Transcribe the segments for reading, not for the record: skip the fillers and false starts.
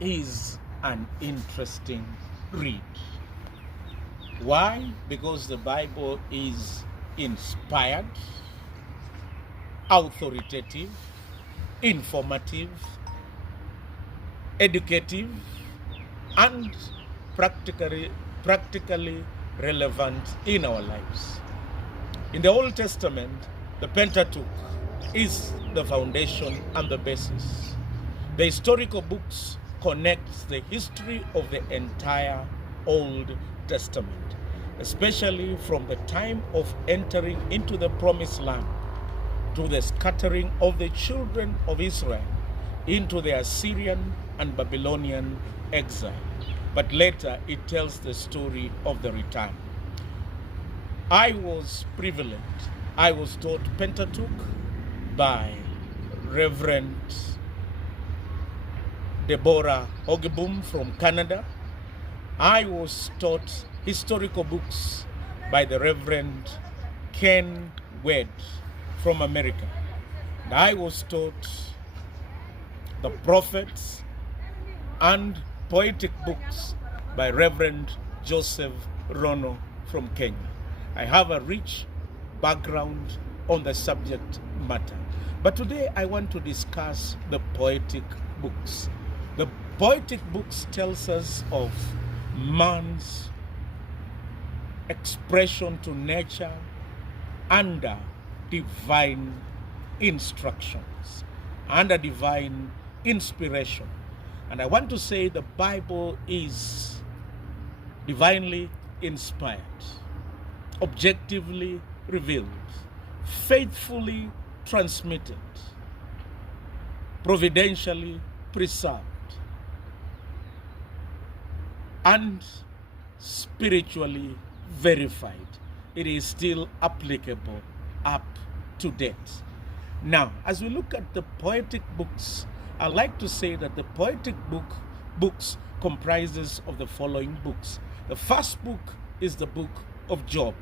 is an interesting read. Why? Because the Bible is inspired, authoritative, informative, educative, and practically relevant in our lives. In the Old Testament, the Pentateuch is the foundation and the basis. The historical books connect the history of the entire Old Testament, especially from the time of entering into the Promised Land to the scattering of the children of Israel into the Assyrian and Babylonian exile. But later it tells the story of the return. I was privileged. I was taught Pentateuch by Reverend Deborah Ogeboom from Canada. I was taught historical books by the Reverend Ken Wade from America. And I was taught the prophets and poetic books by Reverend Joseph Rono from Kenya. I have a rich background on the subject matter. But today I want to discuss the poetic books. The poetic books tells us of man's expression to nature under divine instructions, under divine inspiration. And I want to say the Bible is divinely inspired, objectively revealed, faithfully transmitted, providentially preserved, and spiritually verified. It is still applicable up to date. Now, as we look at the poetic books, I like to say that the poetic books comprises of the following books. The first book is the book of Job.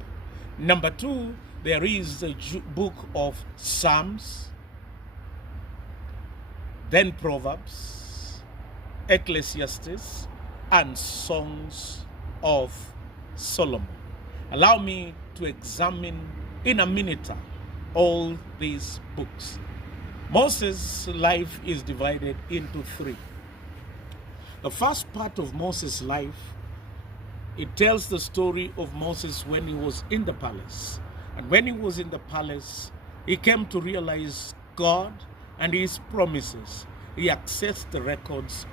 Number 2, there is the book of Psalms, then Proverbs, Ecclesiastes, and Songs of Solomon. Allow me to examine in a minute all these books. Moses' life is divided into 3. The first part of Moses' life, it tells the story of Moses when he was in the palace. And when he was in the palace, he came to realize God and his promises. He accessed the records